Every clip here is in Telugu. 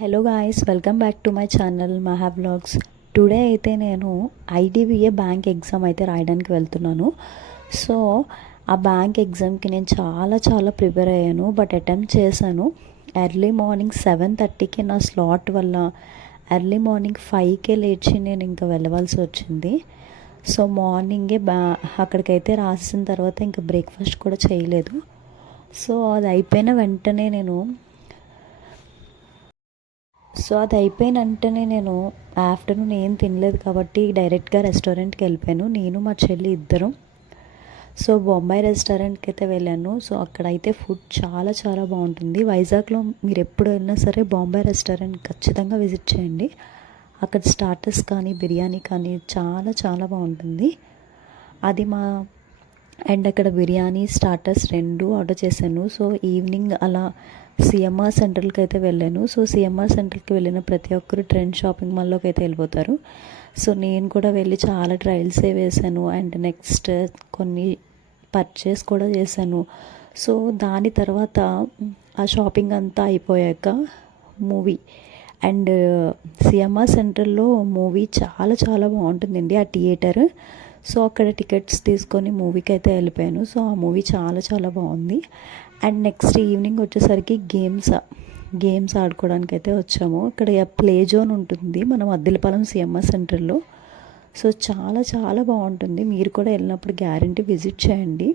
Hello guys, welcome back to my channel మహా వ్లాగ్స్. టుడే అయితే నేను ఐడిబిఏ బ్యాంక్ ఎగ్జామ్ అయితే రాయడానికి వెళ్తున్నాను. సో ఆ బ్యాంక్ ఎగ్జామ్కి నేను చాలా ప్రిపేర్ అయ్యాను, బట్ అటెంప్ట్ చేశాను. ఎర్లీ మార్నింగ్ 7:30కి నా స్లాట్ వల్ల ఎర్లీ మార్నింగ్ 5కే లేచి నేను ఇంకా వెళ్ళవలసి వచ్చింది. సో మార్నింగే అక్కడికైతే రాసిన తర్వాత ఇంకా బ్రేక్ఫాస్ట్ కూడా చేయలేదు. సో అది అయిపోయిన వెంటనే నేను ఆఫ్టర్నూన్ ఏం తినలేదు కాబట్టి డైరెక్ట్గా రెస్టారెంట్కి వెళ్ళిపోయాను. నేను మా చెల్లి ఇద్దరం. సో బొంబాయి రెస్టారెంట్కి అయితే వెళ్ళాను. సో అక్కడైతే ఫుడ్ చాలా బాగుంటుంది. వైజాగ్లో మీరు ఎప్పుడు వెళ్ళినా సరే బొంబాయి రెస్టారెంట్ ఖచ్చితంగా విజిట్ చేయండి. అక్కడ స్టార్టర్స్ కానీ బిర్యానీ కానీ చాలా బాగుంటుంది. అది అండ్ అక్కడ బిర్యానీ స్టార్టర్స్ 2 ఆర్డర్ చేశాను. సో ఈవినింగ్ అలా సిఎంఆర్ సెంట్రల్కి అయితే వెళ్ళాను. సో సిఎంఆర్ సెంట్రల్కి వెళ్ళిన ప్రతి ఒక్కరు ట్రెండ్ షాపింగ్ మాల్లోకి అయితే వెళ్ళిపోతారు. సో నేను కూడా వెళ్ళి చాలా ట్రయల్సే వేశాను అండ్ నెక్స్ట్ కొన్ని పర్చేస్ కూడా చేశాను. సో దాని తర్వాత ఆ షాపింగ్ అంతా అయిపోయాక మూవీ అండ్ సిఎంఆర్ సెంట్రల్లో మూవీ చాలా బాగుంటుందండి ఆ థియేటర్. సో అక్కడ టికెట్స్ తీసుకొని మూవీకి అయితే వెళ్ళిపోయాను. సో ఆ మూవీ చాలా బాగుంది. అండ్ నెక్స్ట్ ఈవినింగ్ వచ్చేసరికి గేమ్స్ ఆడుకోవడానికి అయితే వచ్చాము. ఇక్కడ ప్లే జోన్ ఉంటుంది మన మద్దిలపాలెం సిఎంఆర్ సెంటర్లో. సో చాలా బాగుంటుంది. మీరు కూడా వెళ్ళినప్పుడు గ్యారంటీ విజిట్ చేయండి.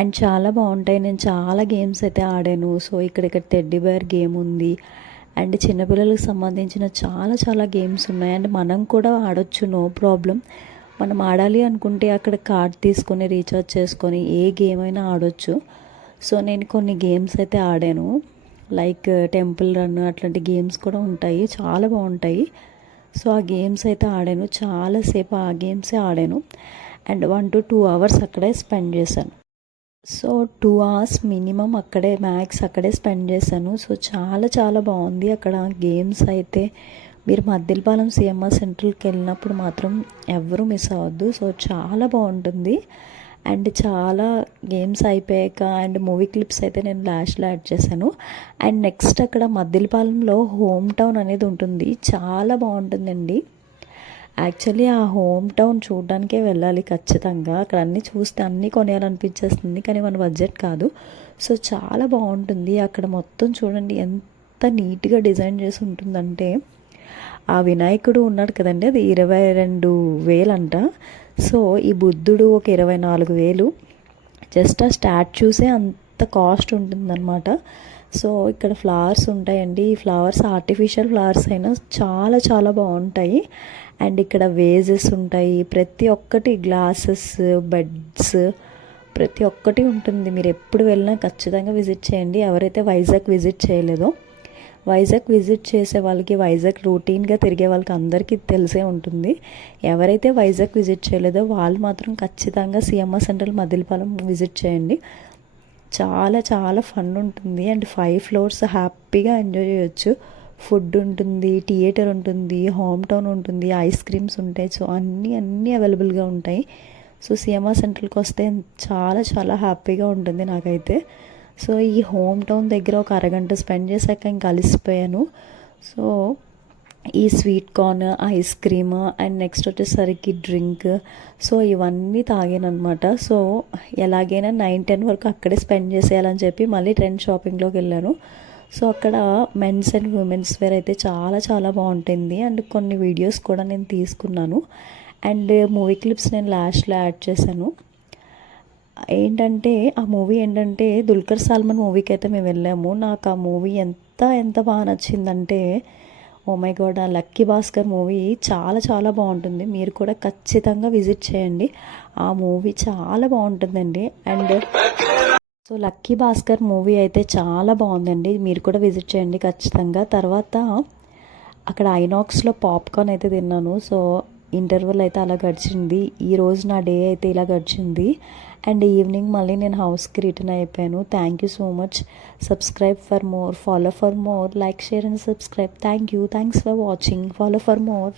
అండ్ చాలా బాగుంటాయి. నేను చాలా గేమ్స్ అయితే ఆడాను. సో ఇక్కడ టెడ్డీ బేర్ గేమ్ ఉంది అండ్ చిన్నపిల్లలకు సంబంధించిన చాలా గేమ్స్ ఉన్నాయి. అండ్ మనం కూడా ఆడొచ్చు, నో ప్రాబ్లం. మనం ఆడాలి అనుకుంటే అక్కడ కార్డ్ తీసుకొని రీఛార్జ్ చేసుకొని ఏ గేమ్ అయినా ఆడొచ్చు. సో నేను కొన్ని గేమ్స్ అయితే ఆడాను, లైక్ టెంపుల్ రన్ అట్లాంటి గేమ్స్ కూడా ఉంటాయి, చాలా బాగుంటాయి. సో ఆ గేమ్స్ అయితే ఆడాను, చాలాసేపు ఆ గేమ్సే ఆడాను. అండ్ 1 to 2 hours అక్కడే స్పెండ్ చేశాను. సో 2 hours మినిమం మ్యాక్స్ అక్కడే స్పెండ్ చేశాను. సో చాలా బాగుంది అక్కడ గేమ్స్ అయితే. మీరు మద్దిలపాలెం సిఎంఆర్ సెంట్రల్కి వెళ్ళినప్పుడు మాత్రం ఎవరు మిస్ అవ్వద్దు. సో చాలా బాగుంటుంది. అండ్ చాలా గేమ్స్ అయిపోయాక అండ్ మూవీ క్లిప్స్ అయితే నేను లాస్ట్లో యాడ్ చేశాను. అండ్ నెక్స్ట్ అక్కడ మద్దిలపాలెంలో హోమ్ టౌన్ అనేది ఉంటుంది, చాలా బాగుంటుందండి. యాక్చువల్లీ ఆ హోమ్ టౌన్ చూడడానికే వెళ్ళాలి ఖచ్చితంగా. అక్కడ అన్నీ చూస్తే అన్నీ కొనేయాలనిపించేస్తుంది, కానీ మన బడ్జెట్ కాదు. సో చాలా బాగుంటుంది. అక్కడ మొత్తం చూడండి ఎంత నీట్గా డిజైన్ చేసి ఉంటుందంటే. ఆ వినాయకుడు ఉన్నాడు కదండి, అది 22,000 అంట. సో ఈ బుద్ధుడు ఒక 24,000. జస్ట్ ఆ స్టాచ్యూసే అంత కాస్ట్ ఉంటుందన్నమాట. సో ఇక్కడ ఫ్లవర్స్ ఉంటాయండి. ఈ ఫ్లవర్స్ ఆర్టిఫిషియల్ ఫ్లవర్స్ అయినా చాలా బాగుంటాయి. అండ్ ఇక్కడ వేజెస్ ఉంటాయి, ప్రతి ఒక్కటి గ్లాసెస్, బెడ్స్, ప్రతి ఒక్కటి ఉంటుంది. మీరు ఎప్పుడు వెళ్ళినా ఖచ్చితంగా విజిట్ చేయండి. ఎవరైతే వైజాగ్ విజిట్ చేయలేదో, వైజాగ్ విజిట్ చేసే వాళ్ళకి, వైజాగ్ రొటీన్గా తిరిగే వాళ్ళకి అందరికీ తెలిసే ఉంటుంది. ఎవరైతే వైజాగ్ విజిట్ చేయలేదో వాళ్ళు మాత్రం ఖచ్చితంగా సిఎంఆర్ సెంట్రల్ మద్దిలపాలెం విజిట్ చేయండి. చాలా ఫన్ ఉంటుంది. అండ్ 5 floors హ్యాపీగా ఎంజాయ్ చేయొచ్చు. ఫుడ్ ఉంటుంది, థియేటర్ ఉంటుంది, హోమ్ టౌన్ ఉంటుంది, ఐస్ క్రీమ్స్ ఉంటాయి. సో అన్నీ అవైలబుల్గా ఉంటాయి. సో సిఎంఆర్ సెంట్రల్కి వస్తే చాలా హ్యాపీగా ఉంటుంది నాకైతే. సో ఈ హోమ్ టౌన్ దగ్గర ఒక అరగంట స్పెండ్ చేశాక ఇంకా అలసిపోయాను. సో ఈ sweet corn, ice cream and next వచ్చేసరికి డ్రింక్, సో ఇవన్నీ తాగాను అనమాట. సో ఎలాగైనా 9-10 వరకు అక్కడే స్పెండ్ చేసేయాలని చెప్పి మళ్ళీ ట్రెండ్ షాపింగ్లోకి వెళ్ళాను. సో అక్కడ మెన్స్ అండ్ ఉమెన్స్ వేర్ అయితే చాలా బాగుంటుంది. అండ్ కొన్ని వీడియోస్ కూడా నేను తీసుకున్నాను. అండ్ మూవీ క్లిప్స్ నేను లాస్ట్లో యాడ్ చేశాను. ఆ మూవీ ఏంటంటే దుల్కర్ సల్మాన్ మూవీకి అయితే మేము వెళ్ళాము. నాకు ఆ మూవీ ఎంత బాగా నచ్చిందంటే, ఓ మై గాడ్, ఆ లక్కీ భాస్కర్ మూవీ చాలా బాగుంటుంది. మీరు కూడా ఖచ్చితంగా విజిట్ చేయండి. ఆ మూవీ చాలా బాగుంటుందండి. And so lucky Bhaskar movie అయితే చాలా బాగుందండి, మీరు కూడా విజిట్ చేయండి ఖచ్చితంగా. తర్వాత అక్కడ ఐనాక్స్లో పాప్కార్న్ అయితే తిన్నాను. సో ఇంటర్వెల్ అయితే అలా గడిచింది. ఈరోజు నా డే అయితే ఇలా గడిచింది. అండ్ ఈవినింగ్ మళ్ళీ నేను హౌస్కి రిటర్న్ అయిపోయాను. Thank you so much. Subscribe for more, follow for more, like, share and subscribe. Thanks for watching. Follow for more.